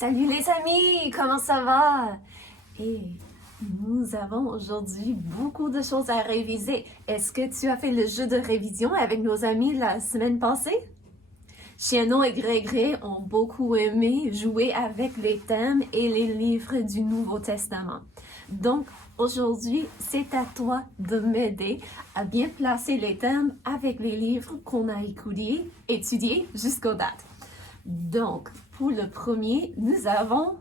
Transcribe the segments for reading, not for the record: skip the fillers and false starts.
Salut les amis, comment ça va? Et nous avons aujourd'hui beaucoup de choses à réviser. Est-ce que tu as fait le jeu de révision avec nos amis la semaine passée? Chiano et Grégory ont beaucoup aimé jouer avec les thèmes et les livres du Nouveau Testament. Donc, aujourd'hui, c'est à toi de m'aider à bien placer les thèmes avec les livres qu'on a étudiés jusqu'aux dates. Donc, pour le premier, nous avons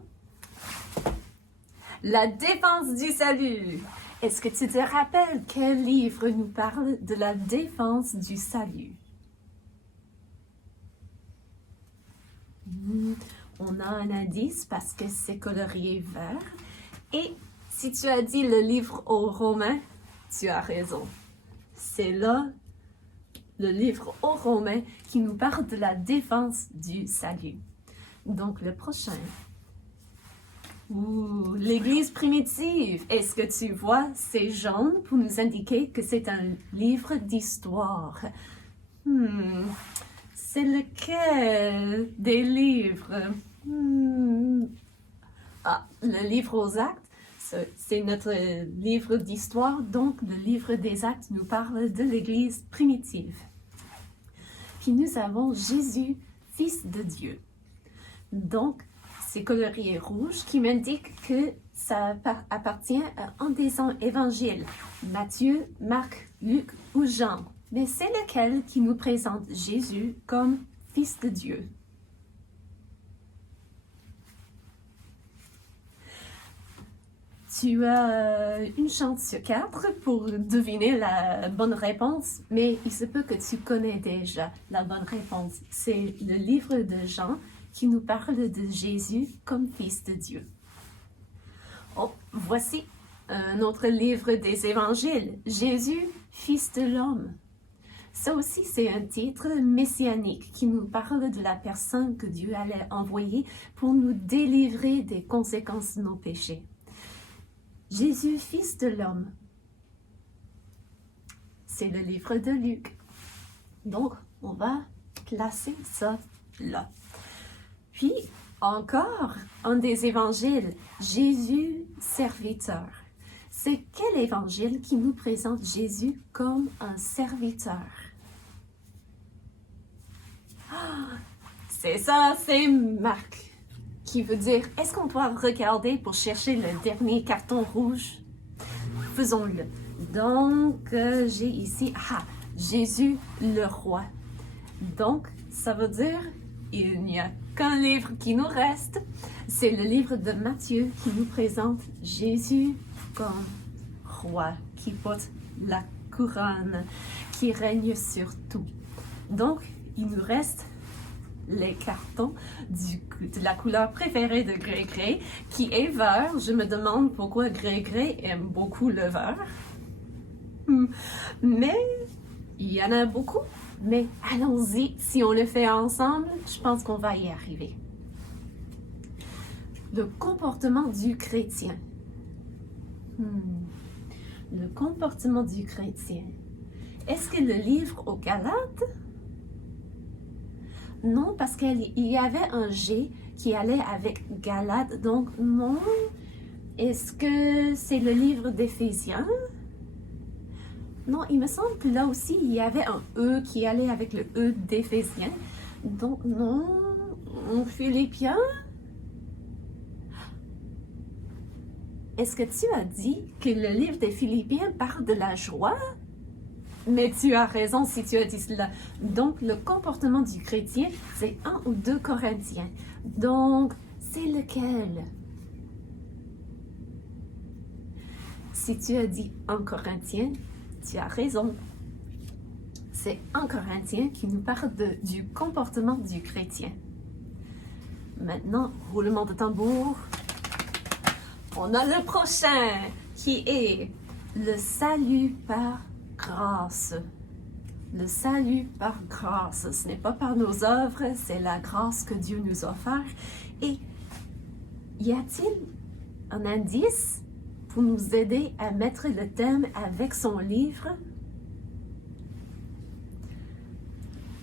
la défense du salut. Est-ce que tu te rappelles quel livre nous parle de la défense du salut? On a un indice parce que c'est colorié vert. Et si tu as dit le livre aux Romains, tu as raison. C'est là le livre aux Romains qui nous parle de la défense du salut. Donc le prochain. L'Église primitive. Est-ce que tu vois, c'est jaune pour nous indiquer que c'est un livre d'histoire. C'est lequel des livres? Le livre aux Actes, c'est notre livre d'histoire, donc le livre des Actes nous parle de l'Église primitive. Puis nous avons Jésus, Fils de Dieu. Donc, c'est colorié rouge qui m'indique que ça appartient à un des évangiles, Matthieu, Marc, Luc ou Jean. Mais c'est lequel qui nous présente Jésus comme Fils de Dieu? Tu as une chance sur 4 pour deviner la bonne réponse, mais il se peut que tu connais déjà la bonne réponse. C'est le livre de Jean qui nous parle de Jésus comme Fils de Dieu. Oh, voici un autre livre des évangiles, Jésus, Fils de l'homme. Ça aussi, c'est un titre messianique qui nous parle de la personne que Dieu allait envoyer pour nous délivrer des conséquences de nos péchés. Jésus, Fils de l'homme. C'est le livre de Luc. Donc, on va placer ça là. Puis, encore un des évangiles, Jésus, serviteur. C'est quel évangile qui nous présente Jésus comme un serviteur? C'est ça, c'est Marc. Qui veut dire, est-ce qu'on peut regarder pour chercher le dernier carton rouge? Faisons-le. Donc, j'ai ici, Jésus le roi. Donc, ça veut dire, il n'y a qu'un livre qui nous reste. C'est le livre de Matthieu qui nous présente Jésus comme roi, qui porte la couronne, qui règne sur tout. Donc, il nous reste les cartons de la couleur préférée de Grégory, qui est vert. Je me demande pourquoi Grégory aime beaucoup le vert. Mais il y en a beaucoup. Mais allons-y, si on le fait ensemble, je pense qu'on va y arriver. Le comportement du chrétien. Le comportement du chrétien. Est-ce que le livre aux Galates? Non, parce qu'il y avait un G qui allait avec Galates, donc non. Est-ce que c'est le livre d'Éphésiens? Non, il me semble que là aussi, il y avait un E qui allait avec le E d'Éphésiens. Donc non, Philippiens? Est-ce que tu as dit que le livre des Philippiens parle de la joie? Mais tu as raison si tu as dit cela. Donc, le comportement du chrétien, c'est 1 ou 2 Corinthiens. Donc, c'est lequel? Si tu as dit 1 Corinthien, tu as raison. C'est 1 Corinthien qui nous parle du comportement du chrétien. Maintenant, roulement de tambour. On a le prochain qui est le salut par grâce. Le salut par grâce. Ce n'est pas par nos œuvres, c'est la grâce que Dieu nous a offerte. Et y a-t-il un indice pour nous aider à mettre le thème avec son livre?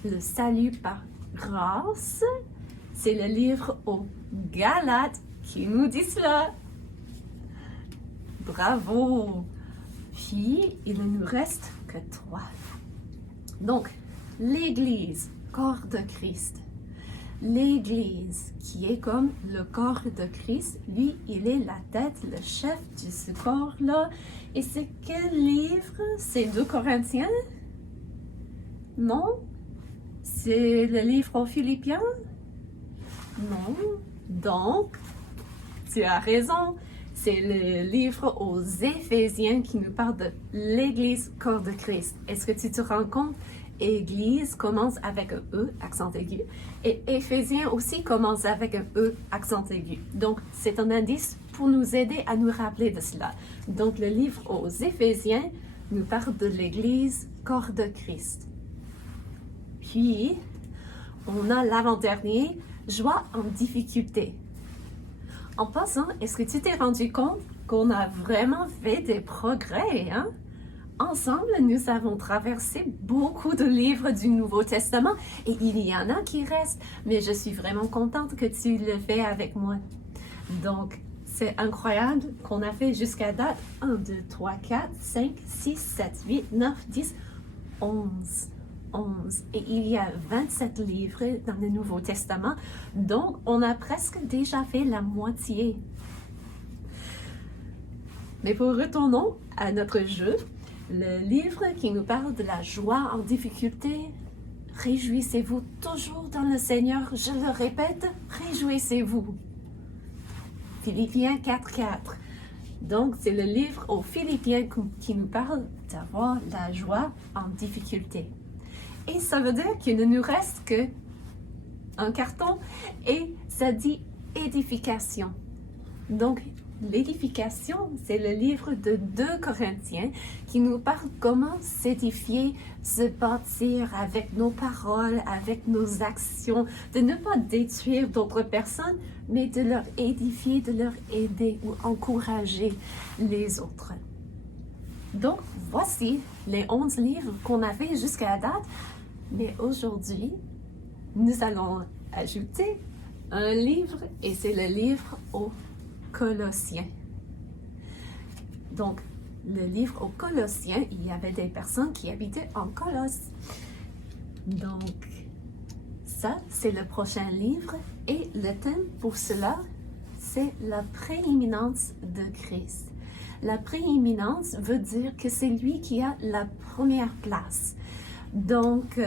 Le salut par grâce, c'est le livre aux Galates qui nous dit cela. Bravo! Puis, il ne nous reste que 3. Donc, l'Église, corps de Christ. L'Église, qui est comme le corps de Christ, lui, il est la tête, le chef de ce corps-là. Et c'est quel livre? C'est 2 Corinthiens? Non? C'est le livre aux Philippiens? Non. Donc, tu as raison. C'est le livre aux Éphésiens qui nous parle de l'Église, corps de Christ. Est-ce que tu te rends compte? Église commence avec un E, accent aigu, et Éphésiens aussi commence avec un E, accent aigu. Donc, c'est un indice pour nous aider à nous rappeler de cela. Donc, le livre aux Éphésiens nous parle de l'Église, corps de Christ. Puis, on a l'avant-dernier, joie en difficulté. En passant, est-ce que tu t'es rendu compte qu'on a vraiment fait des progrès, hein? Ensemble, nous avons traversé beaucoup de livres du Nouveau Testament et il y en a qui restent, mais je suis vraiment contente que tu le fais avec moi. Donc, c'est incroyable qu'on a fait jusqu'à date 1, 2, 3, 4, 5, 6, 7, 8, 9, 10, 11. Et il y a 27 livres dans le Nouveau Testament, donc on a presque déjà fait la moitié. Mais pour retournons à notre jeu, le livre qui nous parle de la joie en difficulté, réjouissez-vous toujours dans le Seigneur, je le répète, réjouissez-vous. Philippiens 4:4. Donc, c'est le livre aux Philippiens qui nous parle d'avoir la joie en difficulté. Et ça veut dire qu'il ne nous reste que un carton et ça dit édification. Donc, l'édification, c'est le livre de 2 Corinthiens qui nous parle comment s'édifier, se bâtir avec nos paroles, avec nos actions, de ne pas détruire d'autres personnes, mais de leur édifier, de leur aider ou encourager les autres. Donc, voici les 11 livres qu'on a fait jusqu'à date, mais aujourd'hui, nous allons ajouter un livre et c'est le livre aux Colossiens. Donc, le livre aux Colossiens, il y avait des personnes qui habitaient en Colosse. Donc, ça, c'est le prochain livre et le thème pour cela, c'est la prééminence de Christ. La prééminence veut dire que c'est lui qui a la première place. Donc,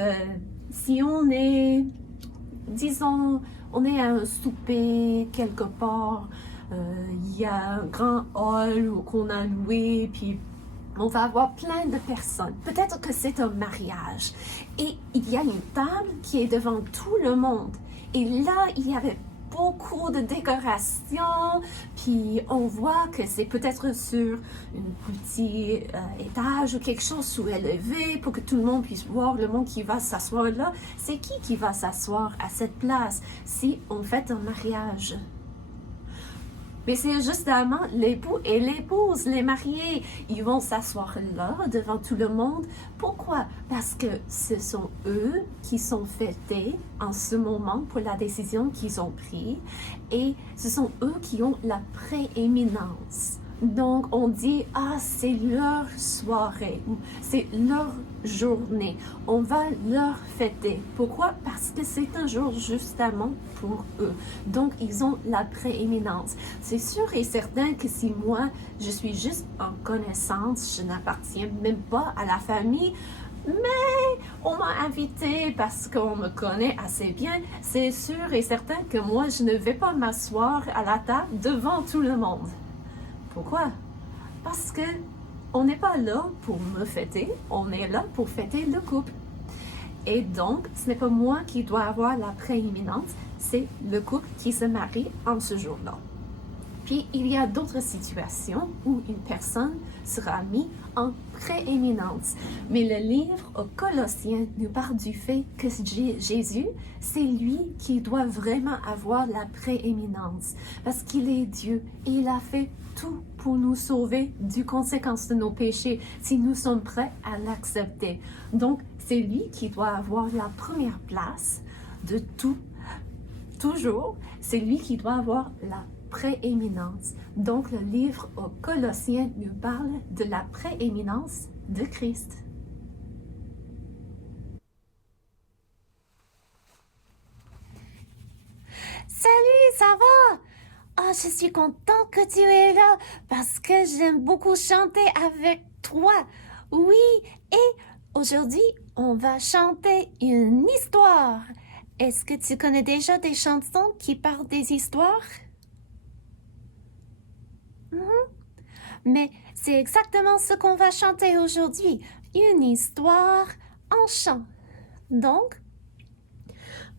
si on est, disons, on est à un souper quelque part, il y a un grand hall qu'on a loué, puis on va avoir plein de personnes. Peut-être que c'est un mariage. Et il y a une table qui est devant tout le monde. Et là, il y avait beaucoup de décorations, puis on voit que c'est peut-être sur un petit étage ou quelque chose sous-élevé pour que tout le monde puisse voir le monde qui va s'asseoir là. C'est qui va s'asseoir à cette place si on fait un mariage? Mais c'est justement l'époux et l'épouse, les mariés. Ils vont s'asseoir là, devant tout le monde. Pourquoi? Parce que ce sont eux qui sont fêtés en ce moment pour la décision qu'ils ont prise. Et ce sont eux qui ont la prééminence. Donc, on dit, c'est leur soirée, c'est leur journée. On va leur fêter. Pourquoi? Parce que c'est un jour justement pour eux. Donc, ils ont la prééminence. C'est sûr et certain que si moi, je suis juste en connaissance, je n'appartiens même pas à la famille, mais on m'a invité parce qu'on me connaît assez bien, c'est sûr et certain que moi, je ne vais pas m'asseoir à la table devant tout le monde. Pourquoi? Parce que on n'est pas là pour me fêter, on est là pour fêter le couple. Et donc, ce n'est pas moi qui dois avoir la prééminence, c'est le couple qui se marie en ce jour-là. Puis, il y a d'autres situations où une personne sera mise en prééminence. Mais le livre aux Colossiens nous parle du fait que Jésus, c'est lui qui doit vraiment avoir la prééminence. Parce qu'il est Dieu et il a fait tout pour nous sauver du conséquences de nos péchés si nous sommes prêts à l'accepter. Donc, c'est lui qui doit avoir la première place de tout. toujours, c'est lui qui doit avoir la prééminence. Donc, le livre aux Colossiens nous parle de la prééminence de Christ. Salut, ça va? Oh, je suis contente que tu es là parce que j'aime beaucoup chanter avec toi. Oui, et aujourd'hui, on va chanter une histoire. Est-ce que tu connais déjà des chansons qui parlent des histoires? Mais c'est exactement ce qu'on va chanter aujourd'hui. Une histoire en chant. Donc,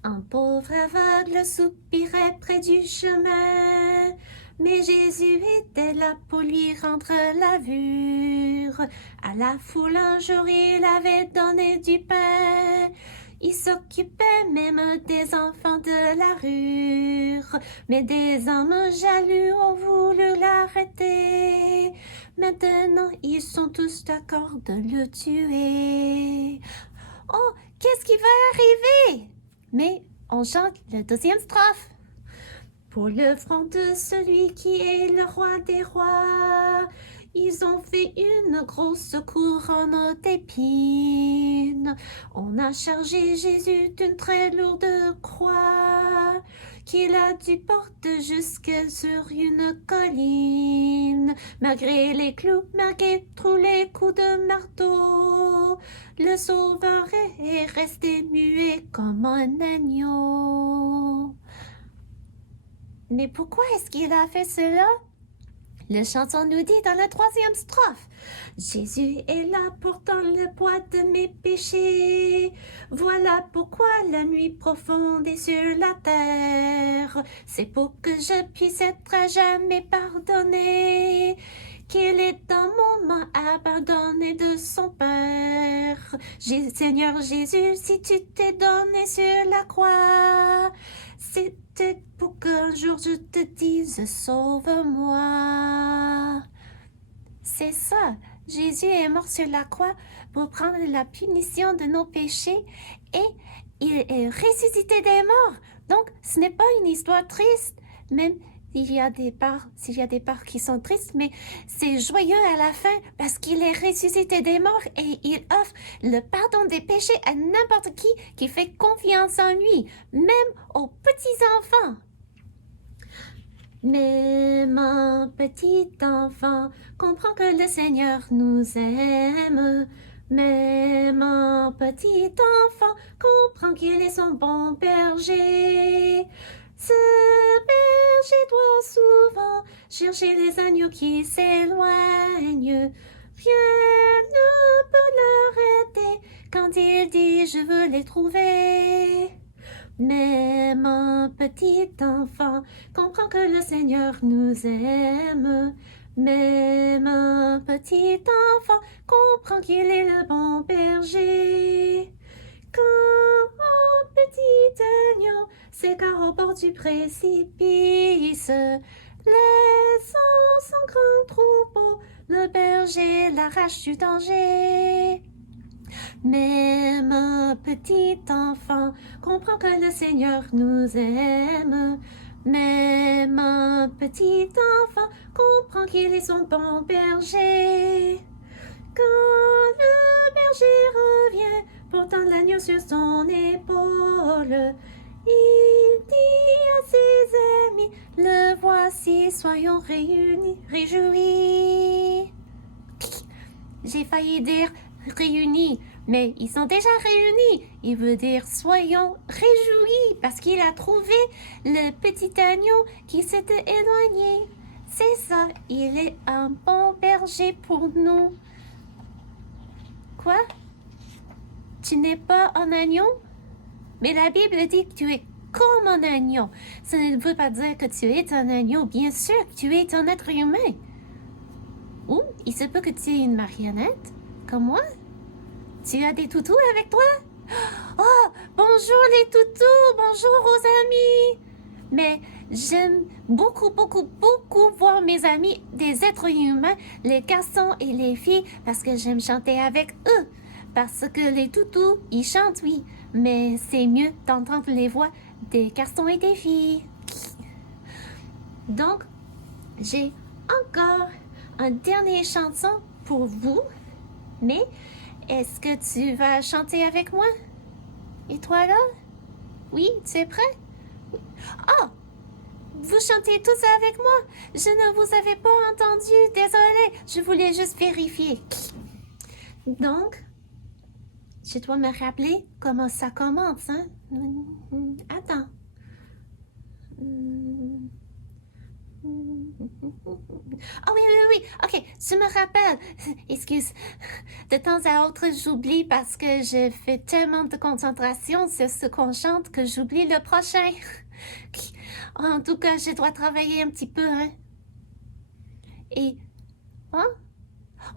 un pauvre aveugle soupirait près du chemin, mais Jésus était là pour lui rendre la vue. À la foule un jour il avait donné du pain, il s'occupait même des enfants de la rue, mais des hommes jaloux ont voulu l'arrêter. Maintenant ils sont tous d'accord de le tuer. Oh, qu'est-ce qui va arriver? Mais on chante le deuxième strophe. Pour le front de celui qui est le roi des rois, ils ont fait une grosse couronne d'épines. On a chargé Jésus d'une très lourde croix, qu'il a dû porter jusque sur une colline. Malgré les clous, malgré tous les coups de marteau, le sauveur est resté muet comme un agneau. Mais pourquoi est-ce qu'il a fait cela? Le chanson nous dit dans la troisième strophe. Jésus est là portant le poids de mes péchés. Voilà pourquoi la nuit profonde est sur la terre. C'est pour que je puisse être à jamais pardonné. Qu'il est dans mon main abandonné de son Père. Seigneur Jésus, si tu t'es donné sur la croix, c'était pour qu'un jour je te dise sauve-moi. C'est ça, Jésus est mort sur la croix pour prendre la punition de nos péchés et il est ressuscité des morts. Donc, ce n'est pas une histoire triste, même s'il y a des parts qui sont tristes, mais c'est joyeux à la fin parce qu'il est ressuscité des morts et il offre le pardon des péchés à n'importe qui fait confiance en lui, même aux petits-enfants. Mais mon petit enfant comprend que le Seigneur nous aime. Mais mon petit enfant comprend qu'il est son bon berger. Ce berger doit souvent chercher les agneaux qui s'éloignent. Rien ne peut l'arrêter quand il dit je veux les trouver. Mais mon petit enfant comprend que le Seigneur nous aime. Mais mon petit enfant comprend qu'il est le bon berger. Quand mon petit agneau s'égare au bord du précipice, laissant son grand troupeau, le berger l'arrache du danger. Mais mon petit enfant comprend que le Seigneur nous aime. Mais mon petit enfant comprend qu'il est son bon berger. Quand le berger revient, portant l'agneau sur son épaule, il dit à ses amis, le voici, soyons réjouis. J'ai failli dire réunis, mais ils sont déjà réunis. Il veut dire soyons réjouis parce qu'il a trouvé le petit agneau qui s'était éloigné. C'est ça, il est un bon berger pour nous. Quoi? Tu n'es pas un agneau? Mais la Bible dit que tu es comme un agneau. Ça ne veut pas dire que tu es un agneau. Bien sûr que tu es un être humain. Ou il se peut que tu es une marionnette, comme moi. Tu as des toutous avec toi? Oh, bonjour les toutous, bonjour aux amis. Mais j'aime beaucoup voir mes amis, des êtres humains, les garçons et les filles, parce que j'aime chanter avec eux. Parce que les toutous, ils chantent, oui, mais c'est mieux d'entendre les voix des garçons et des filles. Donc, j'ai encore une dernière chanson pour vous, mais est-ce que tu vas chanter avec moi? Et toi là? Oui, tu es prêt? Oh! Vous chantez tous avec moi? Je ne vous avais pas entendu, désolé, je voulais juste vérifier. Donc, je dois me rappeler comment ça commence, hein? Attends. Oh oui, oui, oui, ok, je me rappelle. Excuse, de temps à autre, j'oublie parce que je fais tellement de concentration sur ce qu'on chante que j'oublie le prochain. En tout cas, je dois travailler un petit peu, hein? Et... Hein?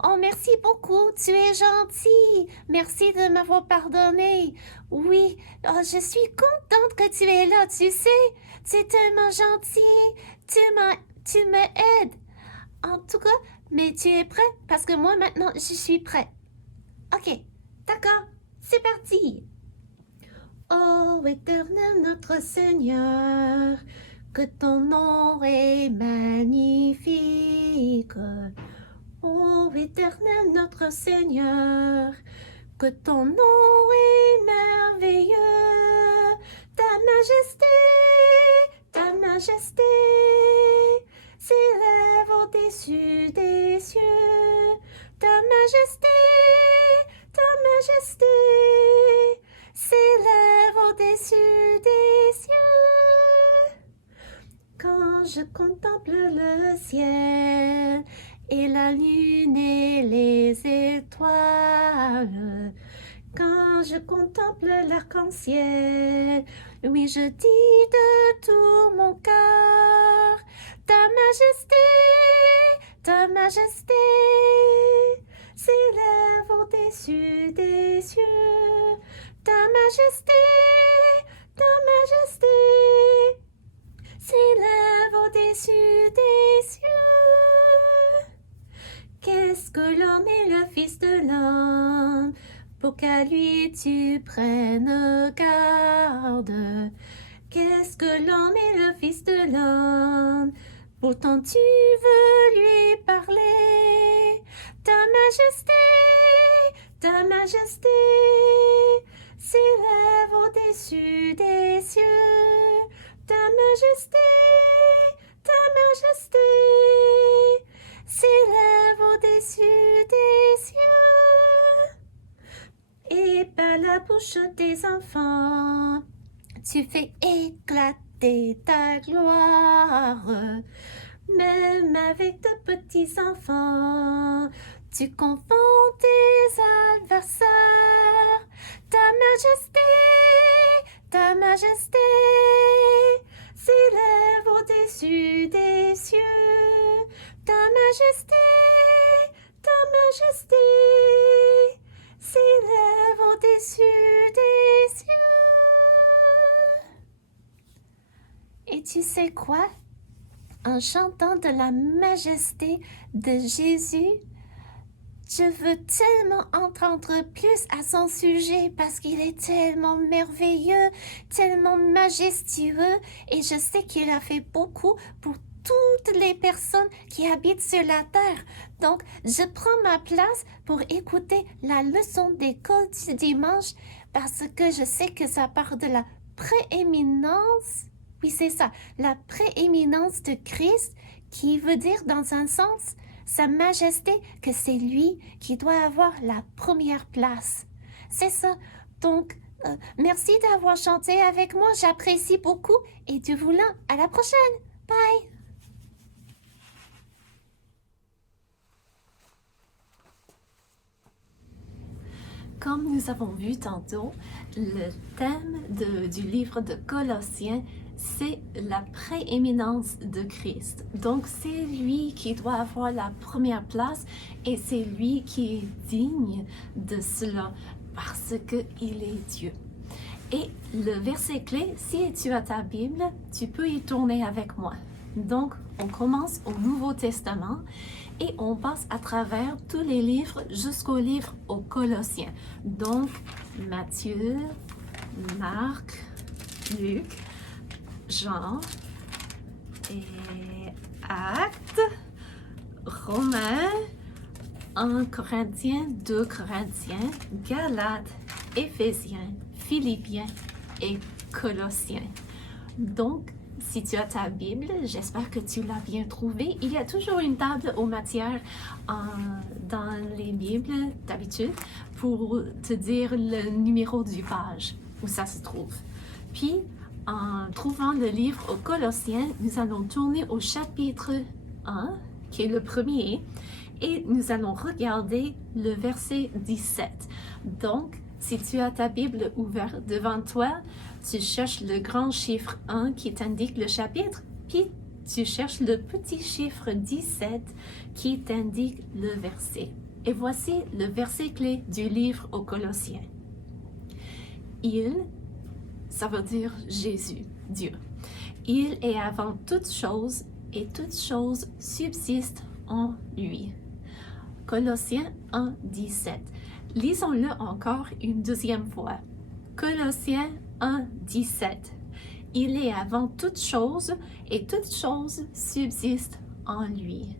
Oh, merci beaucoup, tu es gentil. Merci de m'avoir pardonné. Oui, oh, je suis contente que tu es là, tu sais. Tu es tellement gentil. Tu m'aides. En tout cas, mais tu es prêt? Parce que moi, maintenant, je suis prêt. Ok, d'accord, c'est parti. Ô éternel notre Seigneur, que ton nom est magnifique. Ô éternel notre Seigneur, que ton nom est merveilleux. Ta majesté, s'élève au-dessus des cieux. Ta majesté, s'élève au-dessus des cieux. Quand je contemple le ciel et la lune et les étoiles, quand je contemple l'arc-en-ciel, oui, je dis de tout mon cœur, ta majesté, s'élève au-dessus des cieux. Ta majesté, s'élève au-dessus des cieux. Qu'est-ce que l'homme et le fils de l'homme, pour qu'à lui tu prennes garde. Qu'est-ce que l'homme et le fils de l'homme, pourtant tu veux lui parler. Ta majesté, s'élève au-dessus des cieux. Ta majesté, s'élève au-dessus des cieux. Et par la bouche des enfants, tu fais éclater ta gloire. Même avec de petits enfants, tu confonds tes adversaires. Ta majesté, s'élève au-dessus des cieux. Ta majesté, s'élève au-dessus des cieux. Et tu sais quoi? En chantant de la majesté de Jésus, je veux tellement entendre plus à son sujet parce qu'il est tellement merveilleux, tellement majestueux et je sais qu'il a fait beaucoup pour toutes les personnes qui habitent sur la terre. Donc, je prends ma place pour écouter la leçon d'école du dimanche parce que je sais que ça part de la prééminence. Oui, c'est ça, la prééminence de Christ qui veut dire dans un sens sa majesté, que c'est lui qui doit avoir la première place. C'est ça. Donc, merci d'avoir chanté avec moi. J'apprécie beaucoup. Et Dieu voulant, à la prochaine. Bye. Comme nous avons vu tantôt, le thème du livre de Colossiens, c'est la prééminence de Christ. Donc, c'est lui qui doit avoir la première place et c'est lui qui est digne de cela parce qu'il est Dieu. Et le verset clé, si tu as ta Bible, tu peux y tourner avec moi. Donc, on commence au Nouveau Testament et on passe à travers tous les livres jusqu'au livre aux Colossiens. Donc, Matthieu, Marc, Luc, Jean et Actes, Romains, 1 Corinthiens, 2 Corinthiens, Galates, Éphésiens, Philippiens et Colossiens. Donc, si tu as ta Bible, j'espère que tu l'as bien trouvée. Il y a toujours une table aux matières dans les Bibles d'habitude pour te dire le numéro du page où ça se trouve. Puis, en trouvant le livre aux Colossiens, nous allons tourner au chapitre 1, qui est le premier, et nous allons regarder le verset 17. Donc, si tu as ta Bible ouverte devant toi, tu cherches le grand chiffre 1 qui t'indique le chapitre, puis tu cherches le petit chiffre 17 qui t'indique le verset. Et voici le verset clé du livre aux Colossiens. Il, ça veut dire Jésus, Dieu. Il est avant toute chose et toute chose subsiste en lui. Colossiens 1, 17. Lisons-le encore une deuxième fois. Colossiens 1, 17. Il est avant toute chose et toute chose subsiste en lui.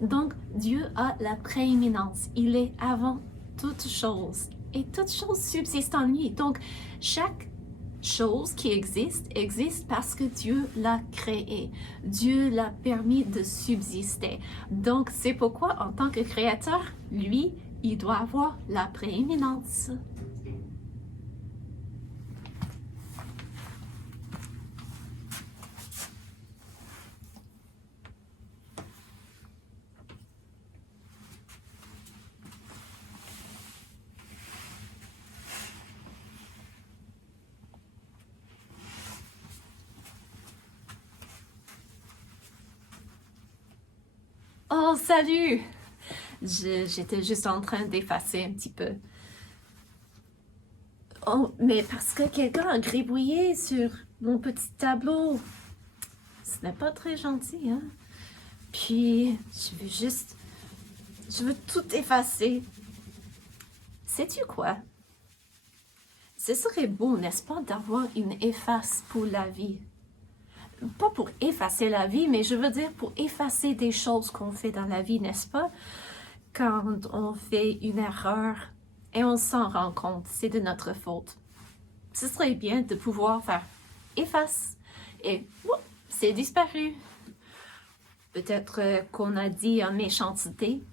Donc, Dieu a la prééminence. Il est avant toute chose et toute chose subsiste en lui. Donc, chaque chose qui existe parce que Dieu l'a créé. Dieu l'a permis de subsister. Donc, c'est pourquoi, en tant que créateur, lui, il doit avoir la prééminence. Oh, salut! J'étais juste en train d'effacer un petit peu. Oh, mais parce que quelqu'un a gribouillé sur mon petit tableau. Ce n'est pas très gentil, hein? Puis, je veux tout effacer. Sais-tu quoi? Ce serait beau, n'est-ce pas, d'avoir une efface pour la vie? Pas pour effacer la vie, mais je veux dire pour effacer des choses qu'on fait dans la vie, n'est-ce pas? Quand on fait une erreur et on s'en rend compte, c'est de notre faute. Ce serait bien de pouvoir faire efface et c'est disparu. Peut-être qu'on a dit une méchanceté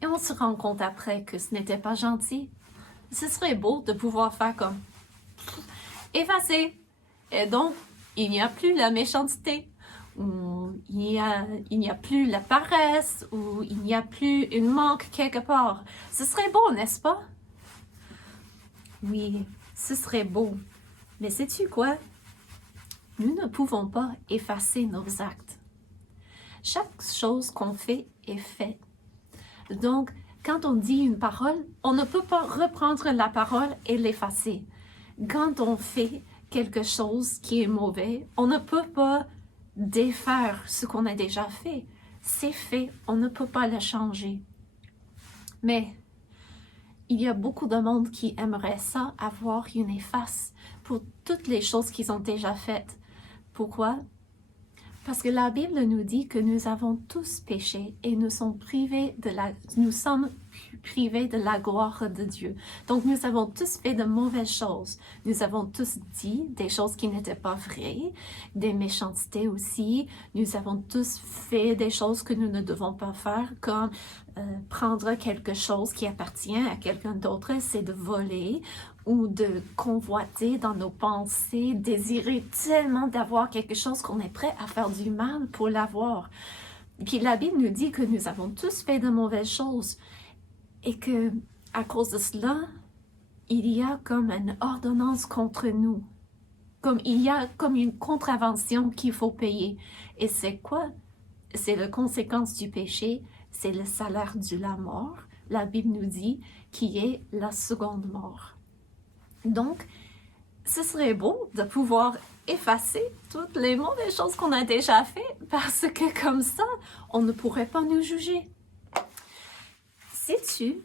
et on se rend compte après que ce n'était pas gentil. Ce serait beau de pouvoir faire comme effacer. Et donc, il n'y a plus la méchanceté, ou il n'y a plus la paresse, ou il n'y a plus une manque quelque part. Ce serait beau, n'est-ce pas? Oui, ce serait beau. Mais sais-tu quoi? Nous ne pouvons pas effacer nos actes. Chaque chose qu'on fait est faite. Donc, quand on dit une parole, on ne peut pas reprendre la parole et l'effacer. Quand on fait quelque chose qui est mauvais, on ne peut pas défaire ce qu'on a déjà fait. C'est fait, on ne peut pas le changer. Mais il y a beaucoup de monde qui aimerait ça, avoir une efface pour toutes les choses qu'ils ont déjà faites. Pourquoi? Parce que la Bible nous dit que nous avons tous péché et nous sommes privés de la gloire de Dieu. Donc, nous avons tous fait de mauvaises choses. Nous avons tous dit des choses qui n'étaient pas vraies, des méchancetés aussi. Nous avons tous fait des choses que nous ne devons pas faire, comme prendre quelque chose qui appartient à quelqu'un d'autre, c'est de voler ou de convoiter dans nos pensées, désirer tellement d'avoir quelque chose qu'on est prêt à faire du mal pour l'avoir. Puis la Bible nous dit que nous avons tous fait de mauvaises choses et que à cause de cela, il y a comme une ordonnance contre nous. Comme il y a comme une contravention qu'il faut payer. Et c'est quoi? C'est la conséquence du péché, c'est le salaire de la mort. La Bible nous dit qui est la seconde mort. Donc, ce serait beau de pouvoir effacer toutes les mauvaises choses qu'on a déjà faites parce que comme ça, on ne pourrait pas nous juger. Sais-tu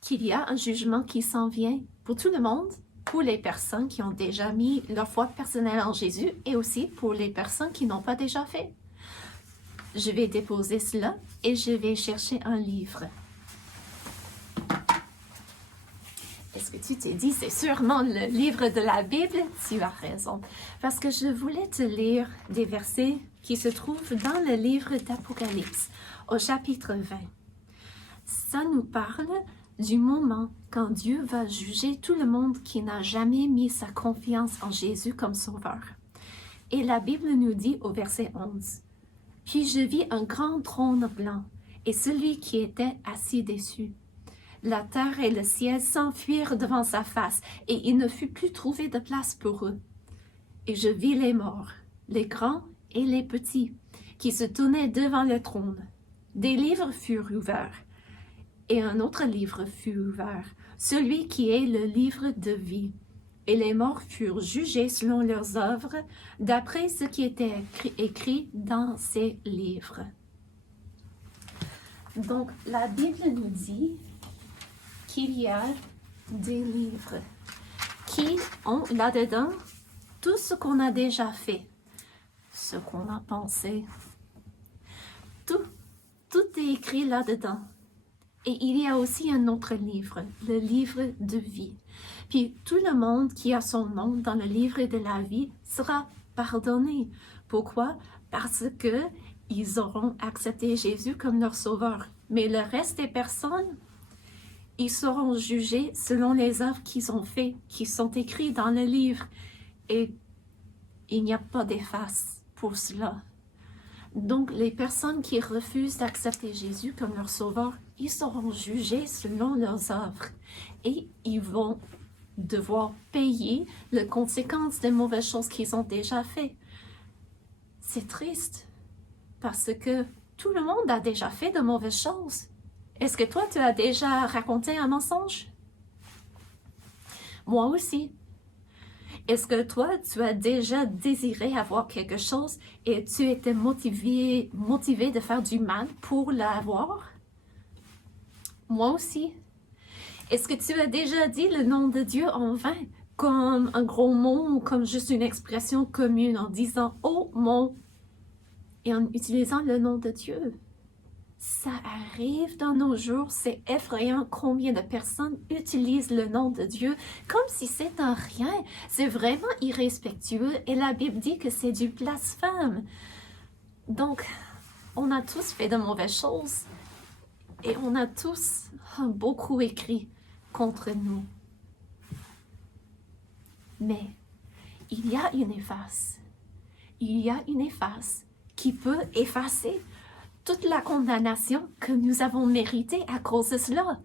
qu'il y a un jugement qui s'en vient pour tout le monde? pour les personnes qui ont déjà mis leur foi personnelle en Jésus et aussi pour les personnes qui n'ont pas déjà fait. Je vais déposer cela et je vais chercher un livre. Est-ce que tu t'es dit, c'est sûrement le livre de la Bible? Tu as raison, parce que je voulais te lire des versets qui se trouvent dans le livre d'Apocalypse, au chapitre 20. Ça nous parle du moment quand Dieu va juger tout le monde qui n'a jamais mis sa confiance en Jésus comme sauveur. Et la Bible nous dit au verset 11, « Puis je vis un grand trône blanc, et celui qui était assis dessus. La terre et le ciel s'enfuirent devant sa face, et il ne fut plus trouvé de place pour eux. Et je vis les morts, les grands et les petits, qui se tenaient devant le trône. Des livres furent ouverts, et un autre livre fut ouvert, celui qui est le livre de vie. Et les morts furent jugés selon leurs œuvres, d'après ce qui était écrit dans ces livres. » Donc, la Bible nous dit qu'il y a des livres qui ont là-dedans tout ce qu'on a déjà fait, ce qu'on a pensé. Tout est écrit là-dedans. Et il y a aussi un autre livre, le livre de vie. Puis tout le monde qui a son nom dans le livre de la vie sera pardonné. Pourquoi? Parce que ils auront accepté Jésus comme leur sauveur. Mais le reste des personnes, ils seront jugés selon les œuvres qu'ils ont faites, qui sont écrites dans le livre. Et il n'y a pas d'efface pour cela. Donc, les personnes qui refusent d'accepter Jésus comme leur sauveur, ils seront jugés selon leurs œuvres. Et ils vont devoir payer les conséquences des mauvaises choses qu'ils ont déjà faites. C'est triste, parce que tout le monde a déjà fait de mauvaises choses. Est-ce que toi, tu as déjà raconté un mensonge? Moi aussi. Est-ce que toi, tu as déjà désiré avoir quelque chose et tu étais motivé de faire du mal pour l'avoir? Moi aussi. Est-ce que tu as déjà dit le nom de Dieu en vain, comme un gros mot ou comme juste une expression commune en disant « Oh mon » et en utilisant le nom de Dieu? Ça arrive dans nos jours, c'est effrayant combien de personnes utilisent le nom de Dieu comme si c'est un rien. C'est vraiment irrespectueux et la Bible dit que c'est du blasphème. Donc, on a tous fait de mauvaises choses et on a tous beaucoup écrit contre nous. Mais il y a une efface. Il y a une efface qui peut effacer toute la condamnation que nous avons méritée à cause de cela.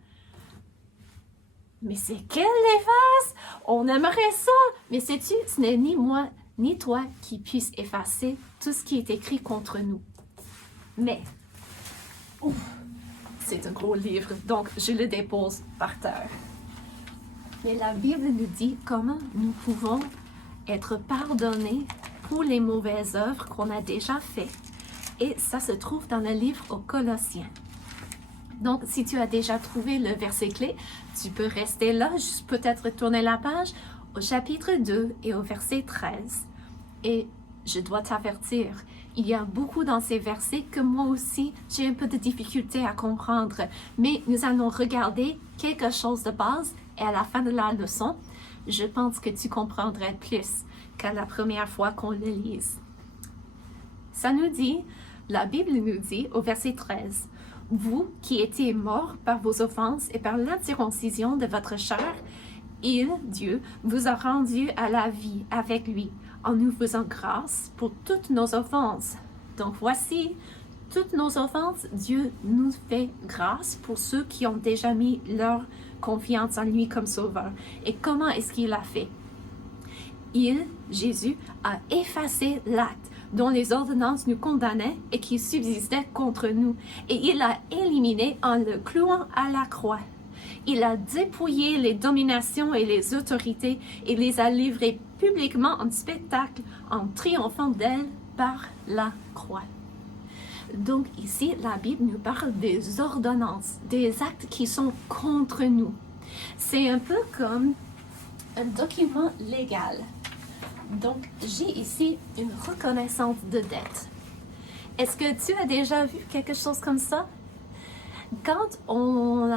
Mais c'est quelle efface! On aimerait ça! Mais sais-tu, ce n'est ni moi ni toi qui puisse effacer tout ce qui est écrit contre nous. Mais, c'est un gros livre, donc je le dépose par terre. Mais la Bible nous dit comment nous pouvons être pardonnés pour les mauvaises œuvres qu'on a déjà faites. Et ça se trouve dans le livre aux Colossiens. Donc, si tu as déjà trouvé le verset clé, tu peux rester là, juste peut-être tourner la page au chapitre 2 et au verset 13. Et je dois t'avertir, il y a beaucoup dans ces versets que moi aussi, j'ai un peu de difficulté à comprendre. Mais nous allons regarder quelque chose de base et à la fin de la leçon, je pense que tu comprendrais plus qu'à la première fois qu'on le lise. Ça nous dit, la Bible nous dit au verset 13, « Vous qui étiez morts par vos offenses et par l'incirconcision de votre chair, il, Dieu, vous a rendus à la vie avec lui, en nous faisant grâce pour toutes nos offenses. » Donc voici, toutes nos offenses, Dieu nous fait grâce pour ceux qui ont déjà mis leur confiance en lui comme sauveur. Et comment est-ce qu'il l'a fait? Il, Jésus, a effacé l'acte dont les ordonnances nous condamnaient et qui subsistait contre nous. Et il l'a éliminé en le clouant à la croix. Il a dépouillé les dominations et les autorités et les a livrées publiquement en spectacle en triomphant d'elles par la croix. Donc ici, la Bible nous parle des ordonnances, des actes qui sont contre nous. C'est un peu comme un document légal. Donc, j'ai ici une reconnaissance de dette. Est-ce que tu as déjà vu quelque chose comme ça? Quand on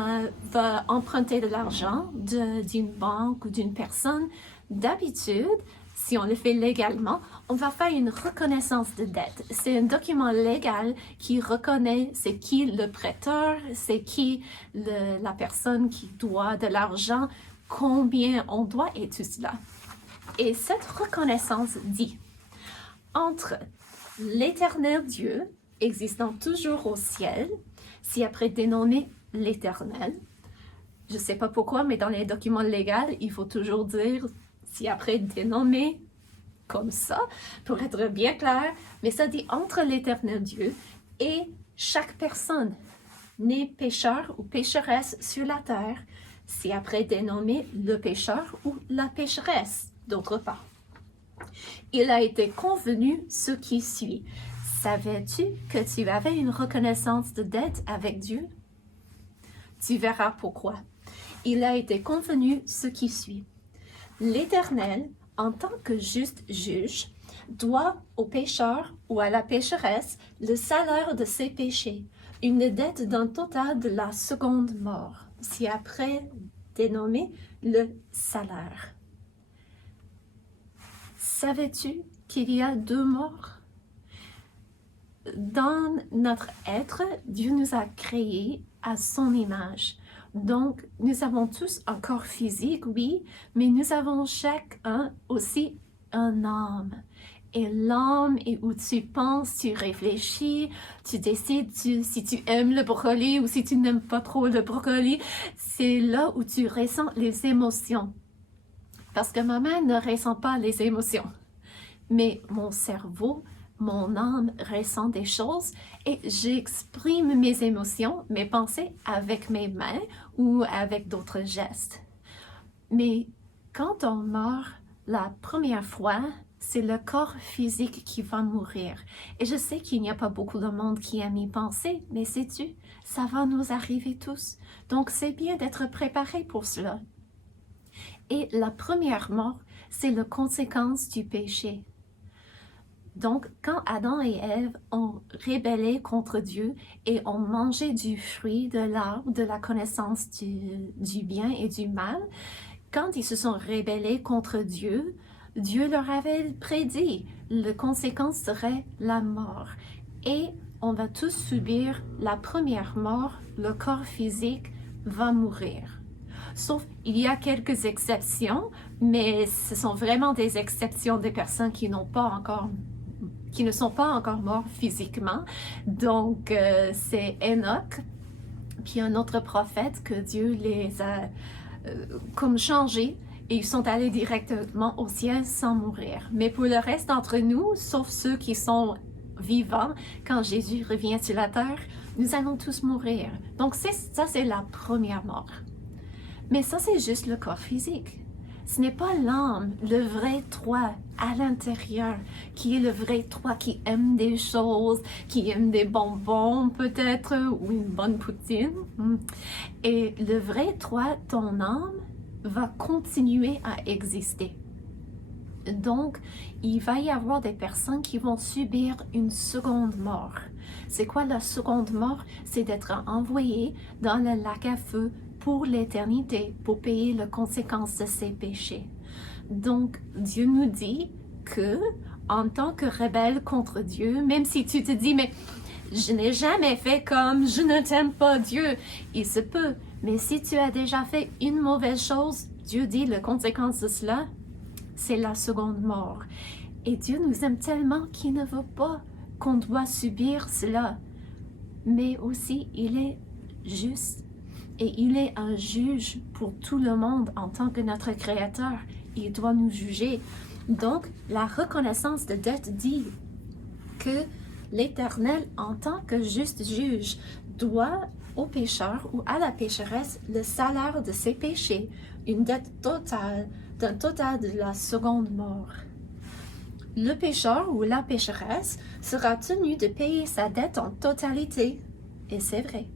va emprunter de l'argent d'une banque ou d'une personne, d'habitude, si on le fait légalement, on va faire une reconnaissance de dette. C'est un document légal qui reconnaît c'est qui le prêteur, c'est qui la personne qui doit de l'argent, combien on doit et tout cela. Et cette reconnaissance dit, entre l'Éternel Dieu, existant toujours au ciel, si après dénommé l'Éternel, je ne sais pas pourquoi, mais dans les documents légaux, il faut toujours dire si après dénommé comme ça, pour être bien clair, mais ça dit entre l'Éternel Dieu et chaque personne, née pécheur ou pécheresse sur la terre, si après dénommé le pécheur ou la pécheresse, d'autre part. Il a été convenu ce qui suit. Savais-tu que tu avais une reconnaissance de dette avec Dieu? Tu verras pourquoi. Il a été convenu ce qui suit. L'Éternel, en tant que juste juge, doit au pécheur ou à la pécheresse le salaire de ses péchés, une dette d'un total de la seconde mort, si après dénommé le salaire. Savais-tu qu'il y a 2 morts? Dans notre être, Dieu nous a créés à son image. Donc, nous avons tous un corps physique, oui, mais nous avons chacun aussi un âme. Et l'âme est où tu penses, tu réfléchis, tu décides si tu aimes le brocoli ou si tu n'aimes pas trop le brocoli. C'est là où tu ressens les émotions. Parce que ma main ne ressent pas les émotions. Mais mon cerveau, mon âme ressent des choses et j'exprime mes émotions, mes pensées avec mes mains ou avec d'autres gestes. Mais quand on meurt la première fois, c'est le corps physique qui va mourir. Et je sais qu'il n'y a pas beaucoup de monde qui aime y penser, mais sais-tu, ça va nous arriver tous. Donc c'est bien d'être préparé pour cela. Et la première mort, c'est la conséquence du péché. Donc, quand Adam et Ève ont rébellé contre Dieu et ont mangé du fruit de l'arbre de la connaissance du bien et du mal, quand ils se sont rébellés contre Dieu, Dieu leur avait prédit, la conséquence serait la mort. Et on va tous subir la première mort, le corps physique va mourir. Sauf, il y a quelques exceptions, mais ce sont vraiment des exceptions des personnes qui ne sont pas encore morts physiquement. Donc, c'est Enoch, puis un autre prophète que Dieu les a comme changés et ils sont allés directement au ciel sans mourir. Mais pour le reste d'entre nous, sauf ceux qui sont vivants, quand Jésus revient sur la terre, nous allons tous mourir. Donc, ça, c'est la première mort. Mais ça, c'est juste le corps physique. Ce n'est pas l'âme, le vrai toi à l'intérieur, qui est le vrai toi qui aime des choses, qui aime des bonbons peut-être, ou une bonne poutine. Et le vrai toi, ton âme, va continuer à exister. Donc, il va y avoir des personnes qui vont subir une seconde mort. C'est quoi la seconde mort? C'est d'être envoyé dans le lac à feu pour l'éternité, pour payer les conséquences de ses péchés. Donc, Dieu nous dit que, en tant que rebelle contre Dieu, même si tu te dis, mais je n'ai jamais fait comme, je ne t'aime pas Dieu, il se peut. Mais si tu as déjà fait une mauvaise chose, Dieu dit, les conséquences de cela, c'est la seconde mort. Et Dieu nous aime tellement qu'il ne veut pas qu'on doit subir cela. Mais aussi, il est juste. Et il est un juge pour tout le monde en tant que notre Créateur. Il doit nous juger. Donc, la reconnaissance de dette dit que l'Éternel, en tant que juste juge, doit au pécheur ou à la pécheresse le salaire de ses péchés, une dette totale, d'un total de la seconde mort. Le pécheur ou la pécheresse sera tenu de payer sa dette en totalité. Et c'est vrai.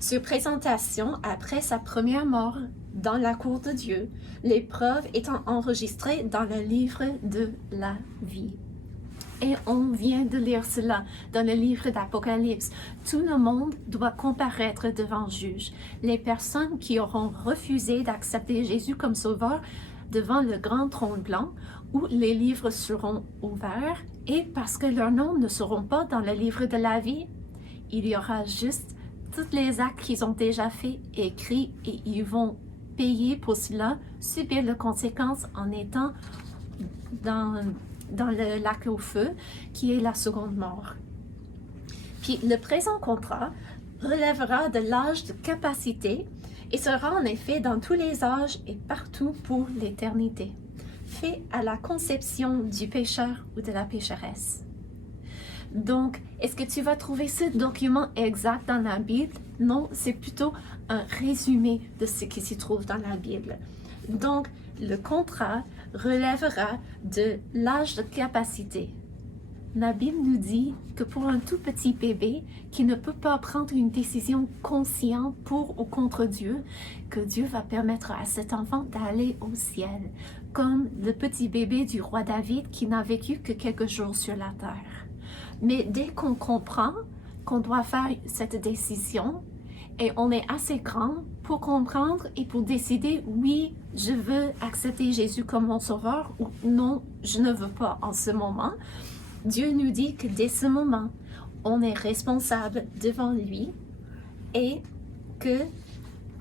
Sur présentation, après sa première mort, dans la cour de Dieu, les preuves étant enregistrées dans le livre de la vie. Et on vient de lire cela dans le livre d'Apocalypse. Tout le monde doit comparaître devant le juge. Les personnes qui auront refusé d'accepter Jésus comme sauveur devant le grand trône blanc, où les livres seront ouverts, et parce que leurs noms ne seront pas dans le livre de la vie, il y aura juste tous les actes qu'ils ont déjà faits écrits, et ils vont payer pour cela, subir les conséquences en étant dans le lac au feu, qui est la seconde mort. Puis le présent contrat relèvera de l'âge de capacité et sera en effet dans tous les âges et partout pour l'éternité, fait à la conception du pécheur ou de la pécheresse. Donc, est-ce que tu vas trouver ce document exact dans la Bible? Non, c'est plutôt un résumé de ce qui s'y trouve dans la Bible. Donc, le contrat relèvera de l'âge de capacité. La Bible nous dit que pour un tout petit bébé qui ne peut pas prendre une décision consciente pour ou contre Dieu, que Dieu va permettre à cet enfant d'aller au ciel, comme le petit bébé du roi David qui n'a vécu que quelques jours sur la terre. Mais dès qu'on comprend qu'on doit faire cette décision, et on est assez grand pour comprendre et pour décider, oui, je veux accepter Jésus comme mon sauveur, ou non, je ne veux pas en ce moment. Dieu nous dit que dès ce moment, on est responsable devant lui et que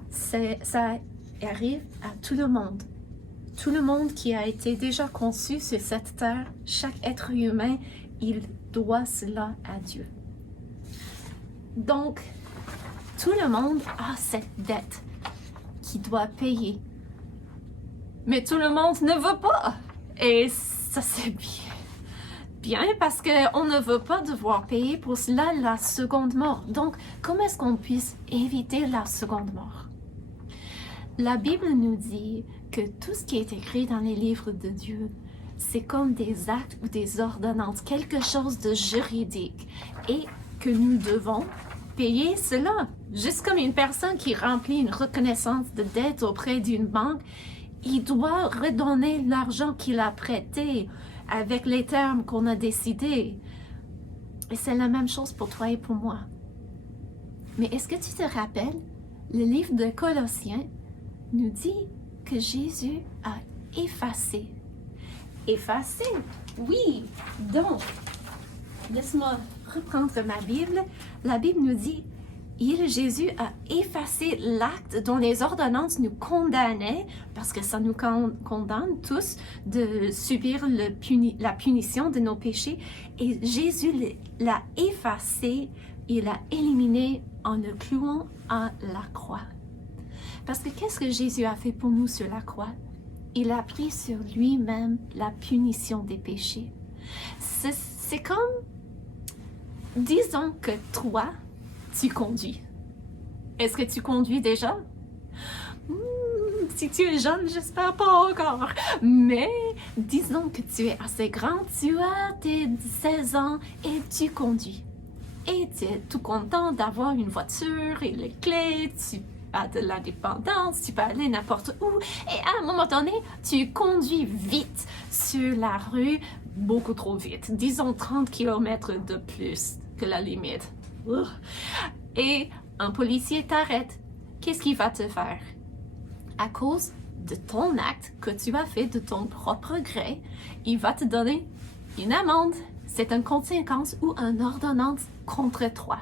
ça arrive à tout le monde. Tout le monde qui a été déjà conçu sur cette terre, chaque être humain, il doit cela à Dieu. Donc, tout le monde a cette dette qu'il doit payer. Mais tout le monde ne veut pas. Et ça, c'est bien parce qu'on ne veut pas devoir payer pour cela la seconde mort. Donc, comment est-ce qu'on puisse éviter la seconde mort? La Bible nous dit que tout ce qui est écrit dans les livres de Dieu, c'est comme des actes ou des ordonnances, quelque chose de juridique, et que nous devons payer cela. Juste comme une personne qui remplit une reconnaissance de dette auprès d'une banque, il doit redonner l'argent qu'il a prêté avec les termes qu'on a décidés. Et c'est la même chose pour toi et pour moi. Mais est-ce que tu te rappelles, le livre de Colossiens nous dit que Jésus a effacé. Effacé? Oui. Donc, laisse-moi reprendre ma Bible. La Bible nous dit, Jésus a effacé l'acte dont les ordonnances nous condamnaient, parce que ça nous condamne tous de subir la punition de nos péchés. Et Jésus l'a effacé, il l'a éliminé en le clouant à la croix. Parce que qu'est-ce que Jésus a fait pour nous sur la croix? Il a pris sur lui-même la punition des péchés. C'est comme, disons que toi, tu conduis. Est-ce que tu conduis déjà? Si tu es jeune, j'espère pas encore. Mais disons que tu es assez grand, tu as tes 16 ans et tu conduis. Et tu es tout content d'avoir une voiture et les clés, tu as de l'indépendance, tu peux aller n'importe où. Et à un moment donné, tu conduis vite sur la rue, beaucoup trop vite. Disons 30 km de plus que la limite. Et un policier t'arrête. Qu'est-ce qu'il va te faire? À cause de ton acte que tu as fait de ton propre gré, il va te donner une amende. C'est une conséquence ou une ordonnance contre toi.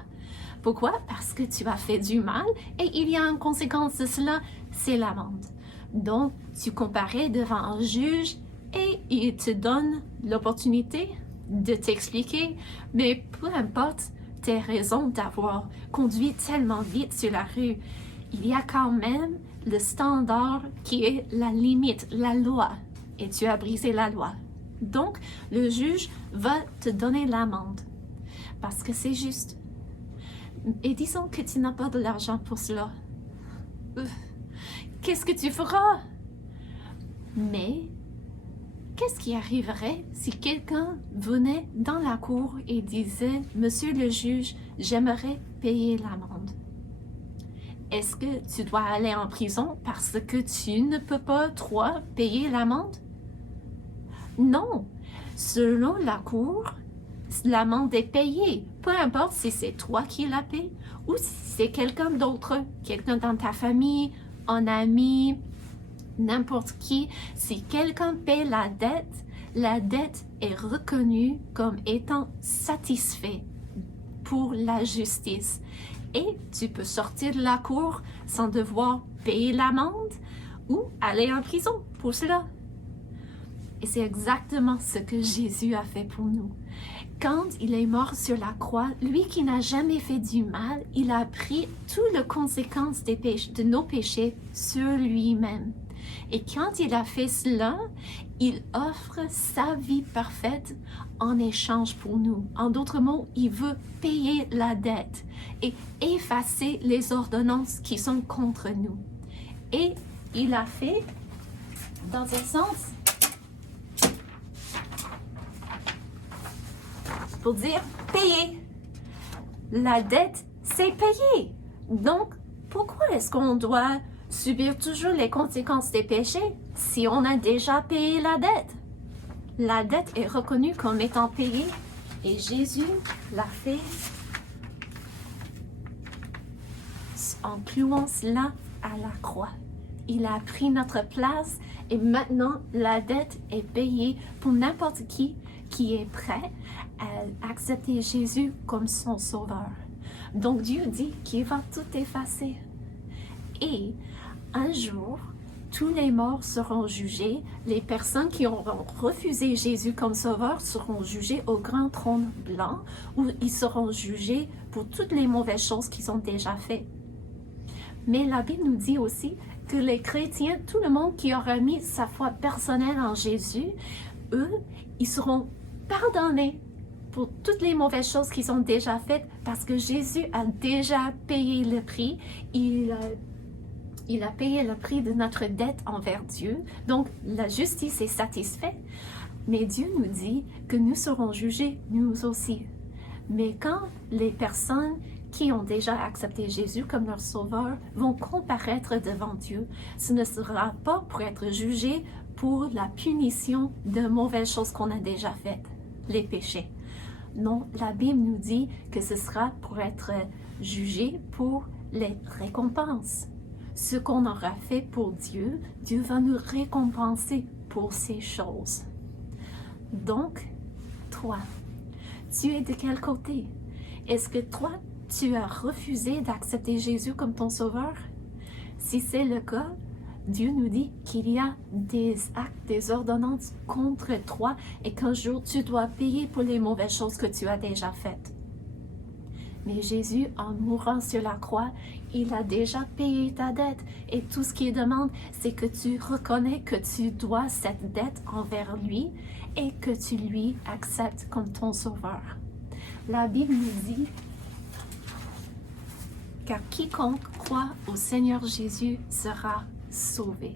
Pourquoi? Parce que tu as fait du mal et il y a une conséquence de cela, c'est l'amende. Donc, tu comparais devant un juge et il te donne l'opportunité de t'expliquer, mais peu importe tes raisons d'avoir conduit tellement vite sur la rue, il y a quand même le standard qui est la limite, la loi, et tu as brisé la loi. Donc, le juge va te donner l'amende parce que c'est juste. Et disons que tu n'as pas de l'argent pour cela. Qu'est-ce que tu feras? Mais qu'est-ce qui arriverait si quelqu'un venait dans la cour et disait « Monsieur le juge, j'aimerais payer l'amende. » est-ce que tu dois aller en prison parce que tu ne peux pas, toi, payer l'amende? Non. Selon la cour, l'amende est payée. Peu importe si c'est toi qui la payes ou si c'est quelqu'un d'autre, quelqu'un dans ta famille, un ami, n'importe qui. Si quelqu'un paie la dette est reconnue comme étant satisfaite pour la justice. Et tu peux sortir de la cour sans devoir payer l'amende ou aller en prison pour cela. Et c'est exactement ce que Jésus a fait pour nous. Quand il est mort sur la croix, lui qui n'a jamais fait du mal, il a pris toutes les conséquences de nos péchés sur lui-même. Et quand il a fait cela, il offre sa vie parfaite en échange pour nous. En d'autres mots, il veut payer la dette et effacer les ordonnances qui sont contre nous. Et il a fait, dans un sens, pour dire payer. La dette, c'est payer. Donc, pourquoi est-ce qu'on doit subir toujours les conséquences des péchés si on a déjà payé la dette? La dette est reconnue comme étant payée et Jésus l'a fait en clouant cela à la croix. Il a pris notre place et maintenant la dette est payée pour n'importe qui est prêt à accepter Jésus comme son sauveur. Donc Dieu dit qu'il va tout effacer. Et un jour, tous les morts seront jugés. Les personnes qui auront refusé Jésus comme sauveur seront jugées au grand trône blanc où ils seront jugés pour toutes les mauvaises choses qu'ils ont déjà faites. Mais la Bible nous dit aussi que les chrétiens, tout le monde qui aura mis sa foi personnelle en Jésus, eux, ils seront pardonnés pour toutes les mauvaises choses qu'ils ont déjà faites parce que Jésus a déjà payé le prix. Il a payé le prix de notre dette envers Dieu. Donc, la justice est satisfaite. Mais Dieu nous dit que nous serons jugés, nous aussi. Mais quand les personnes qui ont déjà accepté Jésus comme leur sauveur vont comparaître devant Dieu, ce ne sera pas pour être jugé pour la punition de mauvaises choses qu'on a déjà faites, les péchés. Non, la Bible nous dit que ce sera pour être jugé pour les récompenses. Ce qu'on aura fait pour Dieu, Dieu va nous récompenser pour ces choses. Donc, toi, tu es de quel côté? Est-ce que toi, tu as refusé d'accepter Jésus comme ton sauveur? Si c'est le cas, Dieu nous dit qu'il y a des actes, des ordonnances contre toi et qu'un jour tu dois payer pour les mauvaises choses que tu as déjà faites. Mais Jésus, en mourant sur la croix, il a déjà payé ta dette. Et tout ce qu'il demande, c'est que tu reconnais que tu dois cette dette envers lui et que tu lui acceptes comme ton sauveur. La Bible nous dit, car quiconque croit au Seigneur Jésus sera sauvé.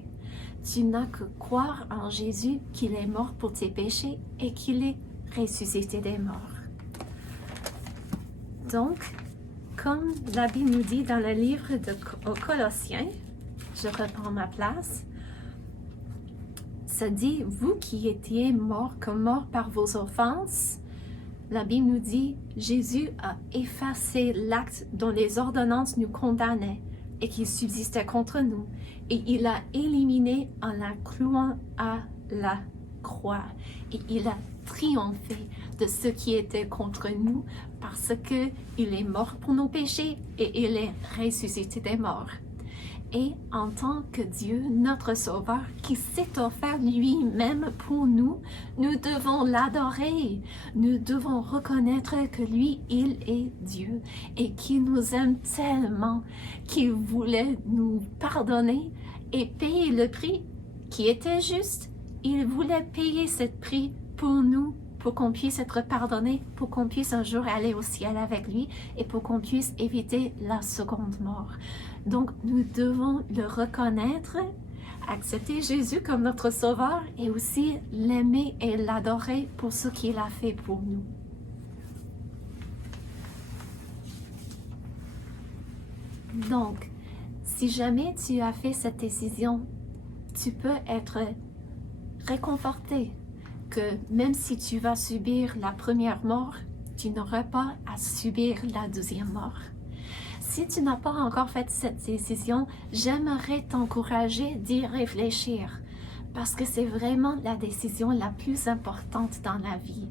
Tu n'as que croire en Jésus qu'il est mort pour tes péchés et qu'il est ressuscité des morts. Donc, comme la Bible nous dit dans le livre aux Colossiens, je reprends ma place, ça dit, vous qui étiez morts comme morts par vos offenses, la Bible nous dit, Jésus a effacé l'acte dont les ordonnances nous condamnaient et qui subsistait contre nous, et il a éliminé en la clouant à la croix. Et il a triomphé de ce qui était contre nous parce qu'il est mort pour nos péchés et il est ressuscité des morts. Et en tant que Dieu, notre Sauveur, qui s'est offert lui-même pour nous, nous devons l'adorer. Nous devons reconnaître que lui, il est Dieu et qu'il nous aime tellement qu'il voulait nous pardonner et payer le prix qui était juste. Il voulait payer ce prix pour nous, pour qu'on puisse être pardonné, pour qu'on puisse un jour aller au ciel avec lui et pour qu'on puisse éviter la seconde mort. Donc, nous devons le reconnaître, accepter Jésus comme notre Sauveur et aussi l'aimer et l'adorer pour ce qu'il a fait pour nous. Donc, Si jamais tu as fait cette décision, tu peux être réconforté que même si tu vas subir la première mort, tu n'auras pas à subir la deuxième mort. Si tu n'as pas encore fait cette décision, j'aimerais t'encourager d'y réfléchir parce que c'est vraiment la décision la plus importante dans la vie.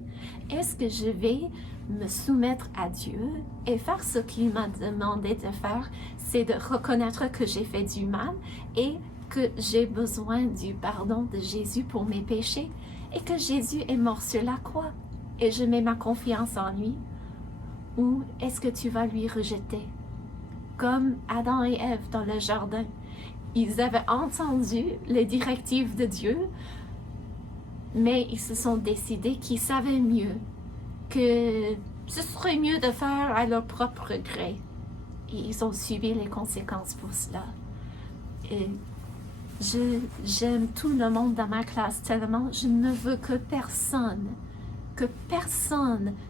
Est-ce que je vais me soumettre à Dieu et faire ce qu'il m'a demandé de faire, c'est de reconnaître que j'ai fait du mal et que j'ai besoin du pardon de Jésus pour mes péchés et que Jésus est mort sur la croix et je mets ma confiance en lui? Ou est-ce que tu vas lui rejeter? Comme Adam et Ève dans le jardin. Ils avaient entendu les directives de Dieu, mais ils se sont décidés qu'ils savaient mieux, que ce serait mieux de faire à leur propre gré. Et ils ont subi les conséquences pour cela. Et j'aime tout le monde dans ma classe tellement, je ne veux que personne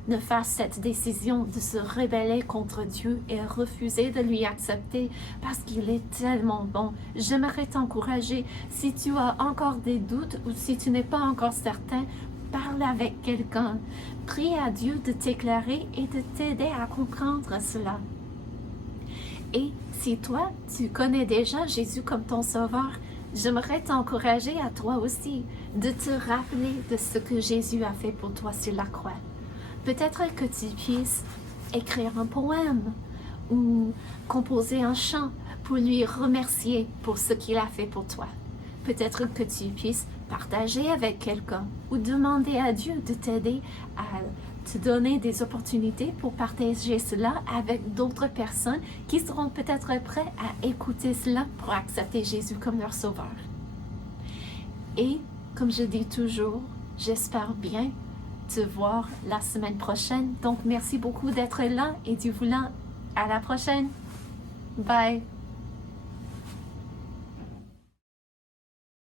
ne fasse cette décision de se rebeller contre Dieu et refuser de lui accepter parce qu'il est tellement bon. J'aimerais t'encourager, si tu as encore des doutes ou si tu n'es pas encore certain, parle avec quelqu'un. Prie à Dieu de t'éclairer et de t'aider à comprendre cela. Et si toi, tu connais déjà Jésus comme ton sauveur, j'aimerais t'encourager à toi aussi de te rappeler de ce que Jésus a fait pour toi sur la croix. Peut-être que tu puisses écrire un poème ou composer un chant pour lui remercier pour ce qu'il a fait pour toi. Peut-être que tu puisses partager avec quelqu'un ou demander à Dieu de t'aider à te donner des opportunités pour partager cela avec d'autres personnes qui seront peut-être prêts à écouter cela pour accepter Jésus comme leur sauveur. Et comme je dis toujours, j'espère bien te voir la semaine prochaine. Donc merci beaucoup d'être là et du voulant, à la prochaine. Bye!